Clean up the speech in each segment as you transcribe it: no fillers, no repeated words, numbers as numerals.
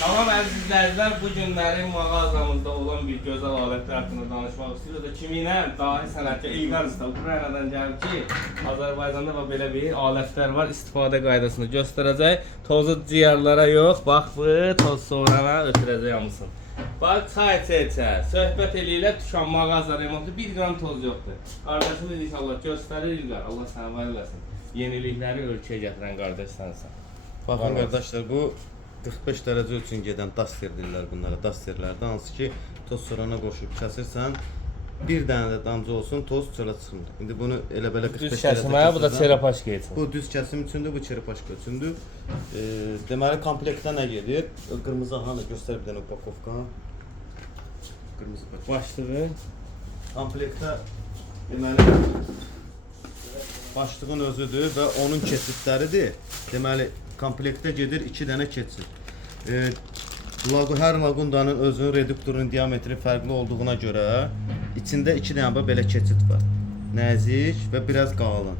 Tamam əziz izləyicilər, bu günləri mağazamızda olan bir gözəl alətlər haqqında danışmaq istiyoruz. Da kiminlə dahi sənətkar İlqar Usta Ukraynadan gəlib ki, Azərbaycanda və belə bir alətlər var, istifadə qaydasını göstərəcək. Tozu ciyərlərə yox, bax bu toz sonrana ötürəcək hamısını. Bax çay içə, söhbət eləyirlər, tuşan mağaza remontu 1 qram toz yoxdur. Qardaşımız inşallah göstərir İlqar, Allah sənə var eləsin. Yenilikləri ölkəyə gətirən qardaş sənsən. Baxın qardaşlar, bu 45 dərəcə üçün gedən daster deyirlər bunlara, dasterlərdə hansı ki toz sorana qoşub kəsirsən, bir dənə də damcı olsun, toz çölə çıxmır. İndi bunu elə belə 45 Düz dərəcə kəsməyə, bu da çerapaşka üçün. Bu düz kəsim üçündür, bu çerapaşka üçündür. Deməli komplektdə nə gedir? Qırmızı hanı göstər bir dənə upakovka. Qırmızı Başlığı. Komplektdə deməli başlığın özüdür və onun keçidləridir. Deməli komplektdə gedir 2 dənə keçid. Hər lagundanın özünün reduktorunun diametri fərqli olduğuna görə içində 2 dənə belə keçid var. Nəzik və biraz qalın.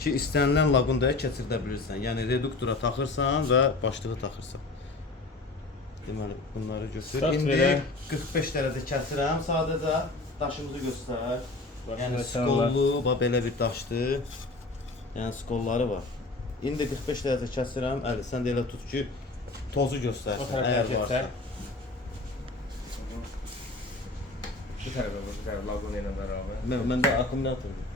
Ki istənilən lagundaya keçirdə bilirsən. Yəni reduktora taxırsan və başlığı taxırsan. Deməli bunları götür. İndi 45 dərəcə kəsirəm. Sadəcə daşımızı göstər. Yəni skollu, belə bir daşdır. Yəni skolları var. İndi 45 dərəcə kəsirəm. Əli, sən də elə tut ki, tozu göstərsin, əgər varsa. Bu tərəfə, lagun ilə bərabər. Məndə akkumulyatordur.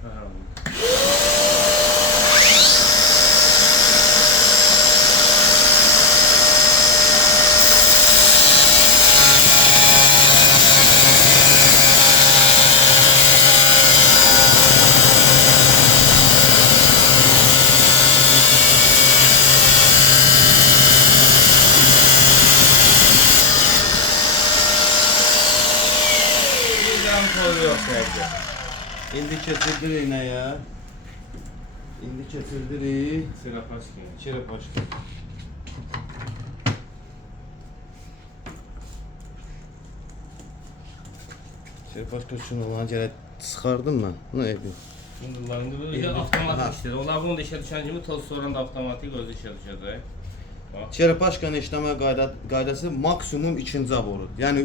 İndi keçirdirik nəyə? İndi keçirdirik çerapaşka. Çerapaşka üçün olanı gərək çıxardım mən. Nə edeyim? İndi avtomatik işdir. Onlar bunu da işə düşən kimi toz soran da avtomatik özü işə düşəcək. Çerapaşkanın işləmə qaydası maksimum 2-ci aborud. Yəni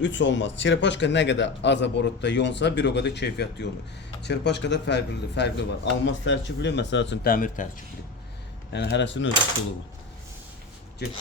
3 olmaz. Çerapaşka nə qədər az aborudda yonsa, bir o qədər keyfiyyətli yonur. Çerapaşkada fərqli var. Almaz tərkibli, məsəl üçün dəmir tərkibli. Yəni hərəsinin öz üsulu var. Get.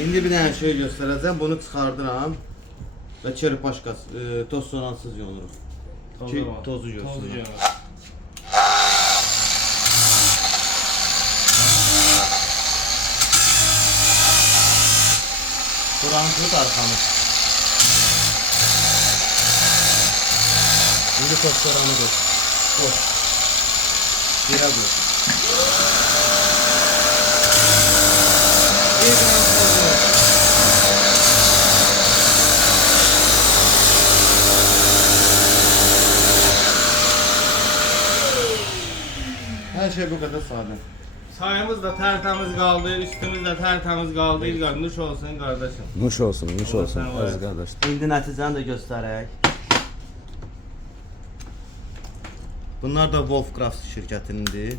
İndi bir dənə şey göstərəcəm, bunu çıxardıram və çerapaşkası, toz soransız yonuruq. Ki tozu görsün. Buranı tut arxanı. İndi toz soranı qoy. Qoy. Birə qoy. Her şey bu kadar sade. Sayımız da tertemiz qaldı, üstümüz də tertemiz qaldı. İlqar, nuş olsun qardaşım. Nuş olsun, nuş olsun Allah aziz qardaş. İndi nəticəni də göstərək. Bunlar da Wolfcraft şirkətinindir.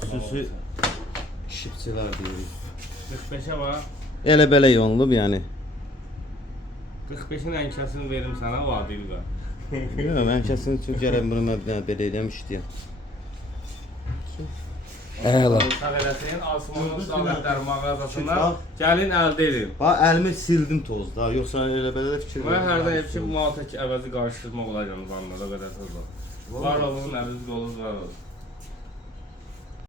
Xüsusi şipçilər deyirik. 45'e var. Elə belə yonulub yəni. 45'in ənkəsini verim sana, var İlqar. Yox, mən kəsin üçün gərək bunu mən belə eləmişdim. Əla. Sağ eləsin, Asumanın Savətlər mağazasından gəlin əldə edin. Bax, əlimi sildim tozda, yoxsa elə belə də fikir Və hərdən hepsi mal tək əvəzi qarışdırmaq olacaq zanlarda qədər toz var. Var olun, əvəzi qoluz var olun.